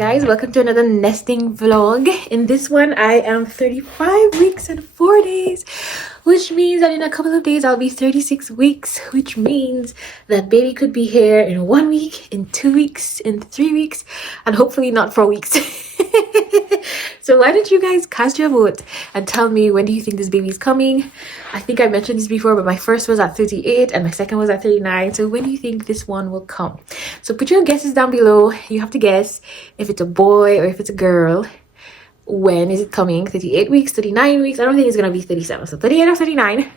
guys, welcome to another nesting vlog. In this one I am 35 weeks and 4 days, which means that in a couple of days I'll be 36 weeks, which means that baby could be here in 1 week, in 2 weeks, in 3 weeks, and hopefully not 4 weeks. So why don't you guys cast your vote and tell me, when do you think this baby is coming? I think I mentioned this before, but my first was at 38 and my second was at 39. So when do you think this one will come? So put your guesses down below. You have to guess if it's a boy or if it's a girl. When is it coming? 38 weeks, 39 weeks? I don't think it's gonna be 37, so 38 or 39.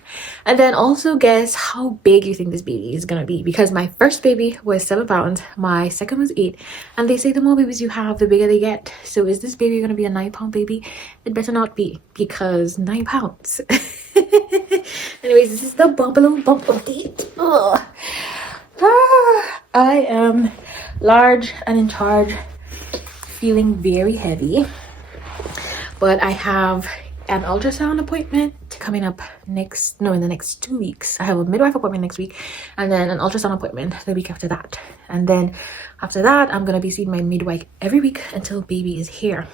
And then also guess how big you think this baby is gonna be, because my first baby was 7 pounds, my second was 8, and they say the more babies you have, the bigger they get. So is this baby gonna be a 9-pound baby? It better not be, because 9 pounds. Anyways, this is the bubble bump update. I am large and in charge, feeling very heavy. But I have an ultrasound appointment coming up in the next 2 weeks. I have a midwife appointment next week and then an ultrasound appointment the week after that. And then after that, I'm going to be seeing my midwife every week until baby is here.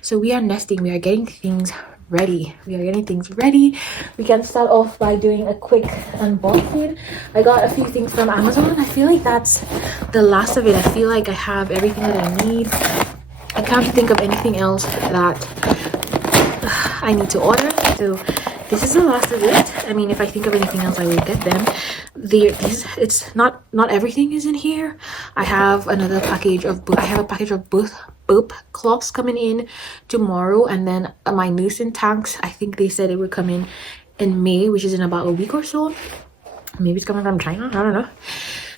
So we are nesting. We are getting things ready. We can start off by doing a quick unboxing. I got a few things from Amazon. I feel like that's the last of it. I feel like I have everything that I need. I can't think of anything else that I need to order, so this is the last of it. I mean, if I think of anything else, I will get them. It's not everything is in here. I have another package of burp cloths coming in tomorrow, and then my nursing tanks, I think they said it would come in May, which is in about a week or so. Maybe it's coming from China, I don't know.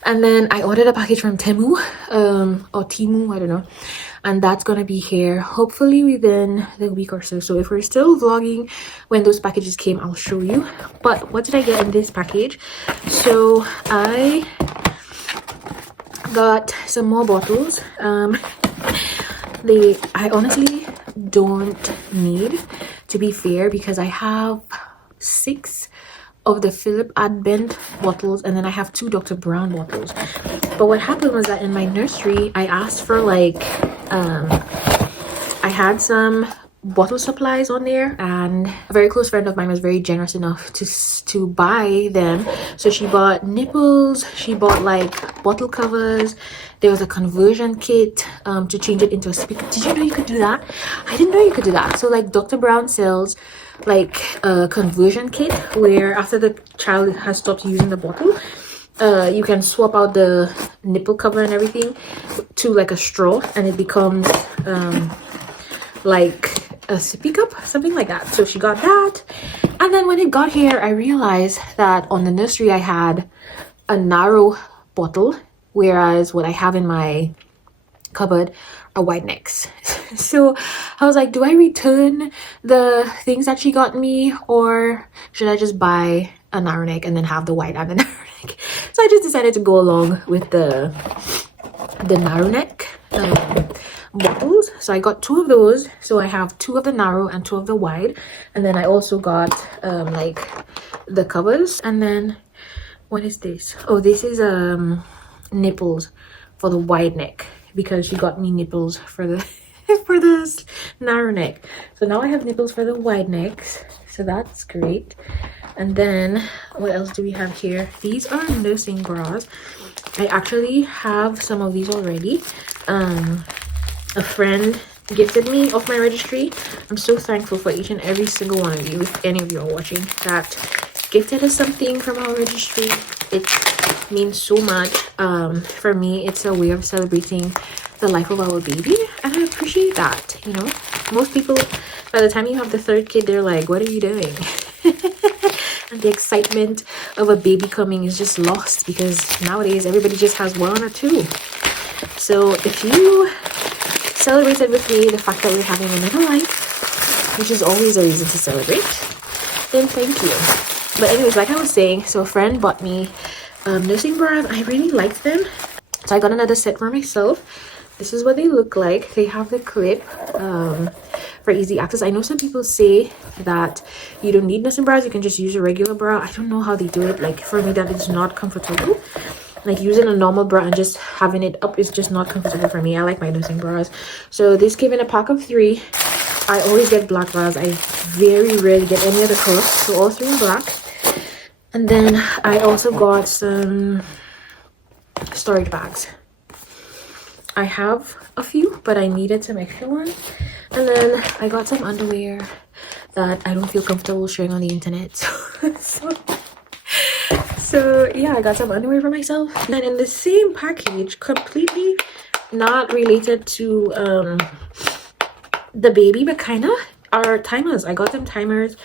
And then I ordered a package from Temu or Temu, I don't know, and that's gonna be here hopefully within the week or so. So if we're still vlogging when those packages came, I'll show you. But what did I get in this package? So I got some more bottles. I honestly don't need, to be fair, because I have 6 of the Philip Advent bottles, and then I have 2 Dr. Brown bottles. But what happened was that in my nursery, I asked for I had some bottle supplies on there, and a very close friend of mine was very generous enough to buy them. So she bought nipples, she bought bottle covers, there was a conversion kit to change it into a speaker. Did you know you could do that? I didn't know you could do that. So Dr. Brown sells a conversion kit where after the child has stopped using the bottle, you can swap out the nipple cover and everything to a straw, and it becomes a sippy cup, something like that. So she got that, and then when it got here, I realized that on the nursery I had a narrow bottle, whereas what I have in my cupboard are wide necks. So I was like, do I return the things that she got me, or should I just buy a narrow neck and then have the wide and the narrow neck? So I just decided to go along with the narrow neck bottles. So I got 2 of those, so I have 2 of the narrow and 2 of the wide. And then I also got the covers. And then what is this? Oh, this is nipples for the wide neck, because she got me nipples for the for the narrow neck. So now I have nipples for the wide necks, so that's great. And then what else do we have here? These are nursing bras. I actually have some of these already. A friend gifted me off my registry. I'm so thankful for each and every single one of you, if any of you are watching, that gifted us something from our registry. It means so much. For me, it's a way of celebrating the life of our baby, and I appreciate that. You know, most people, by the time you have the 3rd kid, they're like, what are you doing? And the excitement of a baby coming is just lost, because nowadays everybody just has 1 or 2. So if you celebrated with me the fact that we're having another life, which is always a reason to celebrate, then thank you. But anyways, like I was saying, so a friend bought me nursing bras. I really liked them, so I got another set for myself. This is what they look like. They have the clip for easy access. I know some people say that you don't need nursing bras, you can just use a regular bra. I don't know how they do it. For me, that is not comfortable. like using a normal bra and just having it up is just not comfortable for me. I like my nursing bras. So this came in a pack of 3. I always get black bras. I very rarely get any other color, so all 3 in black. And then I also got some storage bags. I have a few, but I needed some extra ones. And then I got some underwear that I don't feel comfortable sharing on the internet. So yeah, I got some underwear for myself. And in the same package, completely not related to the baby, but kind of, are timers. I got them timers.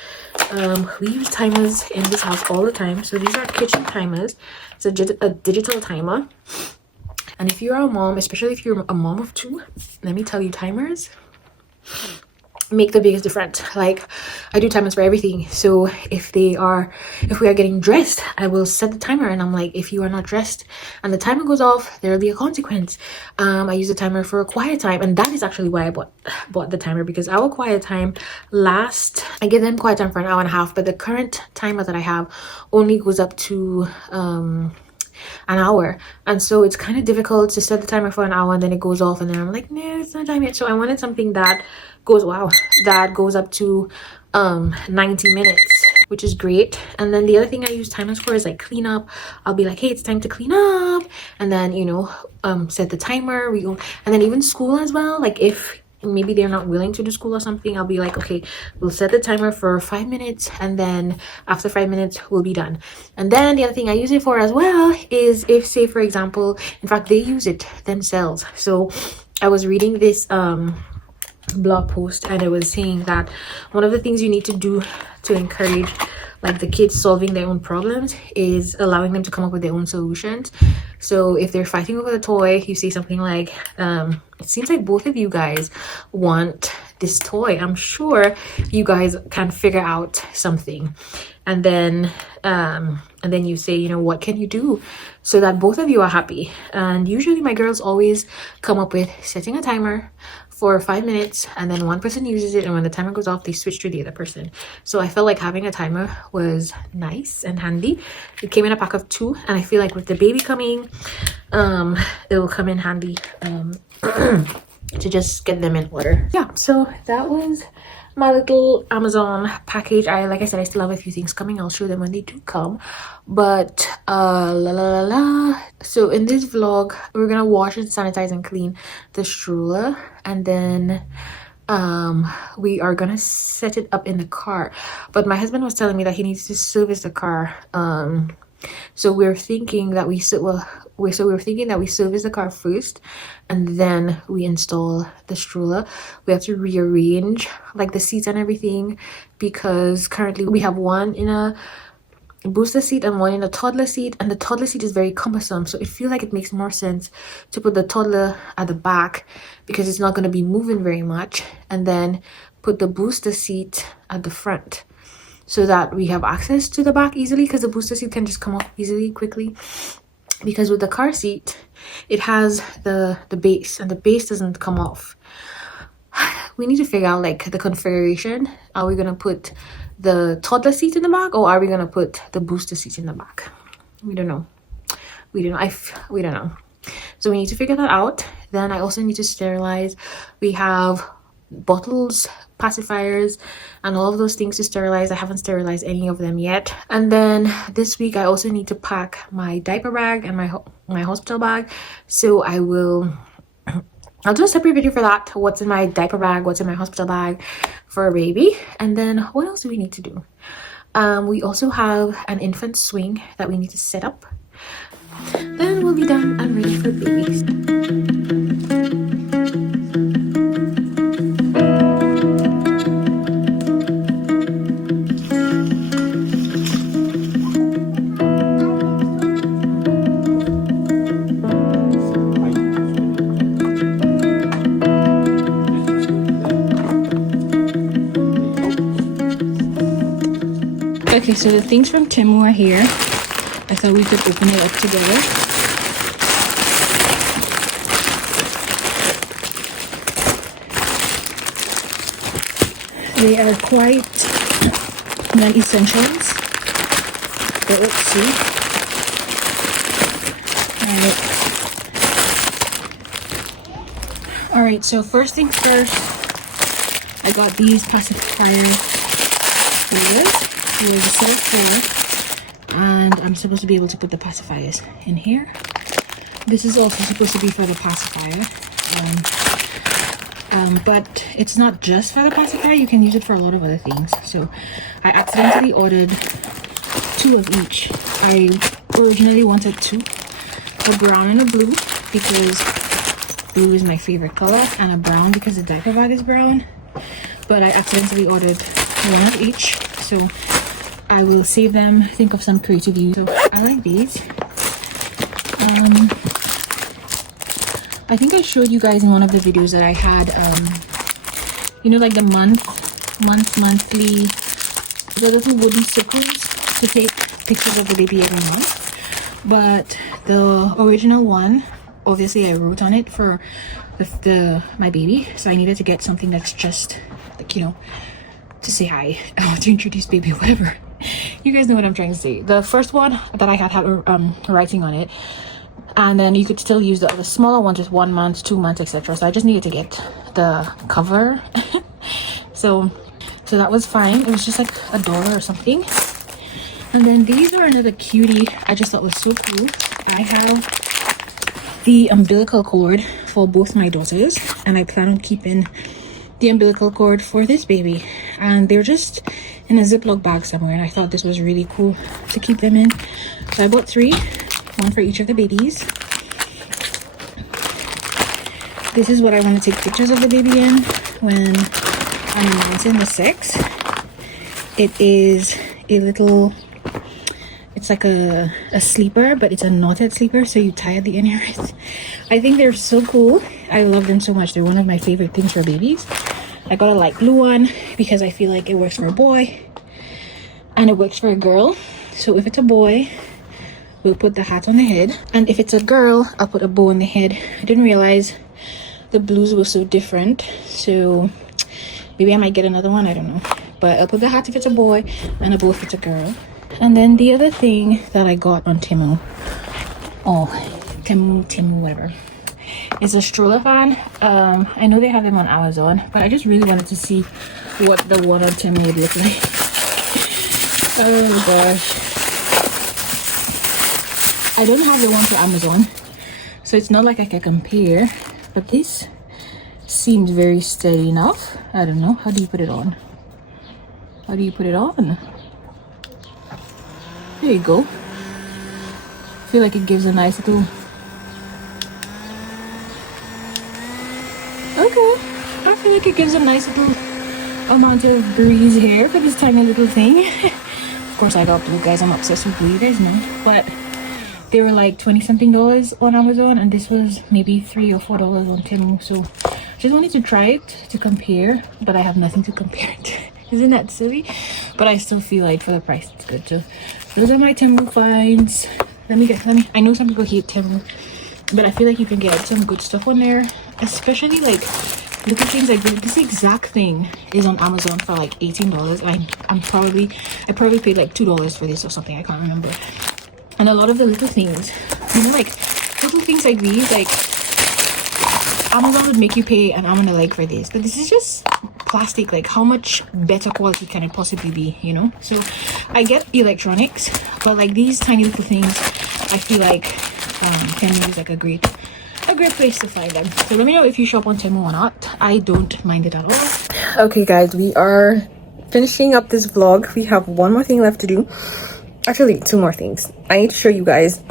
We use timers in this house all the time. So these are kitchen timers. It's a digital timer. And if you're a mom, especially if you're a mom of 2, let me tell you, timers make the biggest difference. Like, I do timers for everything. So if we are getting dressed, I will set the timer, and I'm like, if you are not dressed and the timer goes off, there will be a consequence. I use the timer for a quiet time, and that is actually why I bought the timer, because our quiet time I give them quiet time for an hour and a half, but the current timer that I have only goes up to an hour, and so it's kind of difficult to set the timer for an hour and then it goes off, and then I'm like, no, it's not time yet. So I wanted something that goes up to 90 minutes, which is great. And then the other thing I use timers for is like clean up. I'll be like, hey, it's time to clean up, and then set the timer. We go, and then even school as well. Like if maybe they're not willing to do school or something, I'll be like, okay, we'll set the timer for 5 minutes, and then after 5 minutes we'll be done. And then the other thing I use it for as well is if, say for example, in fact they use it themselves. So I was reading this blog post, and it was saying that one of the things you need to do to encourage like the kids solving their own problems is allowing them to come up with their own solutions. So if they're fighting over a toy, you say something like, it seems like both of you guys want this toy. I'm sure you guys can figure out something. And then you say, what can you do so that both of you are happy? And usually my girls always come up with setting a timer for 5 minutes, and then one person uses it, and when the timer goes off, they switch to the other person. So I felt like having a timer was nice and handy. It came in a pack of 2, and I feel like with the baby coming, it will come in handy to just get them in order. Yeah, so that was my little Amazon package. Like I said, I still have a few things coming. I'll show them when they do come. But so in this vlog, we're gonna wash and sanitize and clean the stroller, and then we are gonna set it up in the car. But my husband was telling me that he needs to service the car. So we're thinking that we service the car first, and then we install the stroller. We have to rearrange like the seats and everything, because currently we have one in a booster seat and one in a toddler seat, and the toddler seat is very cumbersome. So I feel like it makes more sense to put the toddler at the back, because it's not going to be moving very much, and then put the booster seat at the front, so that we have access to the back easily, because the booster seat can just come off easily, quickly. Because with the car seat, it has the base, and the base doesn't come off. We need to figure out like the configuration. Are we gonna put the toddler seat in the back, or are we gonna put the booster seat in the back? We don't know. We don't know. So we need to figure that out. Then I also need to sterilize. We have bottles, pacifiers, and all of those things to sterilize. I haven't sterilized any of them yet. And then this week I also need to pack my diaper bag and my hospital bag. So I'll do a separate video for that. What's in my diaper bag, what's in my hospital bag for a baby. And then what else do we need to do? We also have an infant swing that we need to set up. Then we'll be done and ready for babies. Okay, so the things from Temu are here. I thought we could open it up together. They are quite non-essentials. But let's see. Alright, so first things first, I got these pacifier fillers. There's a set of 4, and I'm supposed to be able to put the pacifiers in here. This is also supposed to be for the pacifier, but it's not just for the pacifier. You can use it for a lot of other things. So I accidentally ordered 2 of each. I originally wanted 2, a brown and a blue, because blue is my favorite color, and a brown because the diaper bag is brown. But I accidentally ordered 1 of each, so I will save them, think of some creative use. So I like these. I think I showed you guys in one of the videos that I had, you know, like the monthly, the little wooden circles to take pictures of the baby every month. But the original one, obviously I wrote on it for my baby, so I needed to get something that's just like, you know, to say hi, to introduce baby, whatever. You guys know what I'm trying to say. The first one that I had writing on it, and then you could still use the smaller ones with 1 month, 2 months, etc. So I just needed to get the cover. so that was fine. It was just like $1 or something. And then these are another cutie I just thought was so cool. I have the umbilical cord for both my daughters, and I plan on keeping the umbilical cord for this baby. And they're just in a Ziploc bag somewhere, and I thought this was really cool to keep them in. So I bought 3, 1 for each of the babies. This is what I want to take pictures of the baby in when I'm announcing the sex. It is a little, it's like a sleeper, but it's a knotted sleeper, so you tie at the end of it. I think they're so cool. I love them so much. They're one of my favorite things for babies. I got a light blue one because I feel like it works for a boy and it works for a girl. So if it's a boy, we'll put the hat on the head, and if it's a girl, I'll put a bow on the head. I didn't realize the blues were so different, so maybe I might get another one, I don't know. But I'll put the hat if it's a boy and a bow if it's a girl. And then the other thing that I got on Temu, Temu, whatever, is a stroller fan. I know they have them on Amazon, but I just really wanted to see what the one on Temu would look like. Oh gosh. I don't have the one for Amazon, so it's not like I can compare, but this seems very steady enough. I don't know. How do you put it on? How do you put it on? There you go. I feel like it gives a nice little... Okay. I feel like it gives a nice little amount of breeze here for this tiny little thing. Of course I got blue, guys. I'm obsessed with blue, you guys know. But they were like $20-something on Amazon, and this was maybe $3 or $4 on Temu. So just wanted to try it to compare, but I have nothing to compare it to. Isn't that silly? But I still feel like for the price it's good. So those are my Temu finds. I know some people hate Temu, but I feel like you can get some good stuff on there, especially like little things like this exact thing is on Amazon for like $18. I probably paid like $2 for this or something, I can't remember. And a lot of the little things, you know, like little things like these, like Amazon would make you pay an arm and a leg for this, but this is just plastic. Like how much better quality can it possibly be, you know? So I get electronics, but like these tiny little things I feel like Temu is like a great place to find them. So let me know if you shop on Temu or not. I don't mind it at all. Okay guys, we are finishing up this vlog. We have one more thing left to do. Actually, 2 more things. I need to show you guys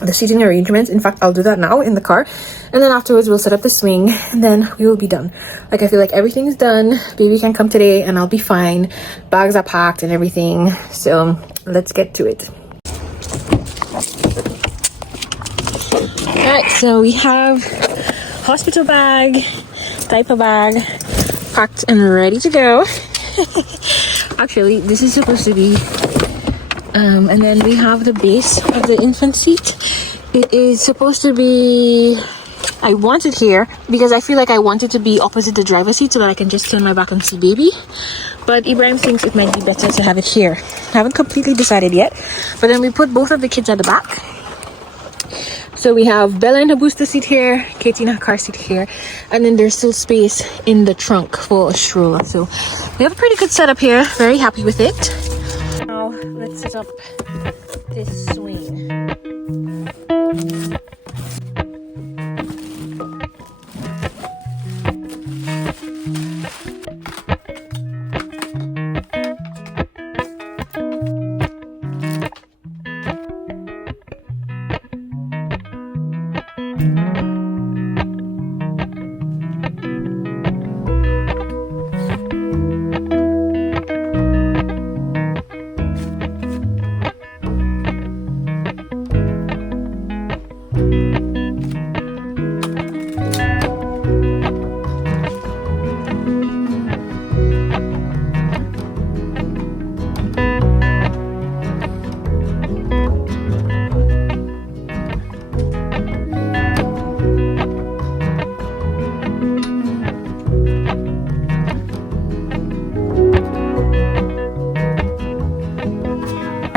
the seating arrangements. In fact, I'll do that now in the car, and then afterwards we'll set up the swing, and then we will be done. Like I feel like everything's done. Baby can come today and I'll be fine. Bags are packed and everything, so let's get to it. Alright, so we have hospital bag, diaper bag packed and ready to go. Actually, this is supposed to be and then we have the base of the infant seat. It is supposed to be, I want it here because I feel like I want it to be opposite the driver's seat so that I can just turn my back and see baby. But Ibrahim thinks it might be better to have it here. I haven't completely decided yet, but then we put both of the kids at the back, So we have Bella in her booster seat here, Katie in her car seat here, and then there's still space in the trunk for a stroller. So we have a pretty good setup here. Very happy with it. Now let's set up this swing.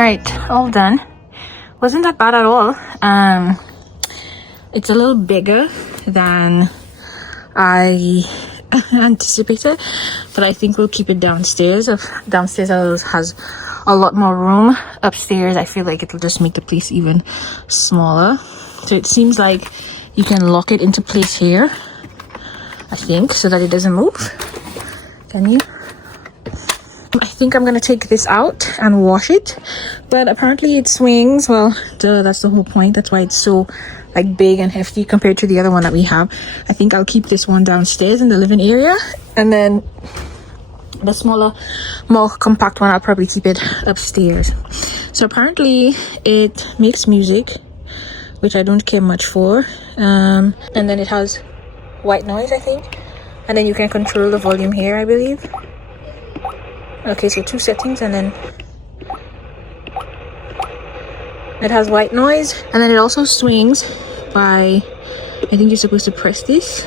Alright, all done. Wasn't that bad at all. It's a little bigger than I anticipated, but I think we'll keep it downstairs. Downstairs has a lot more room. Upstairs I feel like it'll just make the place even smaller. So it seems like you can lock it into place here, I think, so that it doesn't move. Can you? I think I'm gonna take this out and wash it, but apparently it swings. Well, that's the whole point. That's why it's so like big and hefty compared to the other one that we have. I think I'll keep this one downstairs in the living area, and then the smaller, more compact one, I'll probably keep it upstairs. So apparently it makes music, which I don't care much for, and then it has white noise, I think, and then you can control the volume here, I believe. Okay, so 2 settings, and then it has white noise, and then it also swings by, I think you're supposed to press this,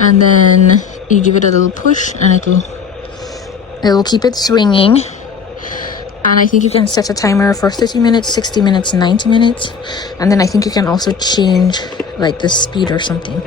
and then you give it a little push, and it will keep it swinging. And I think you can set a timer for 30 minutes, 60 minutes, 90 minutes, and then I think you can also change like the speed or something.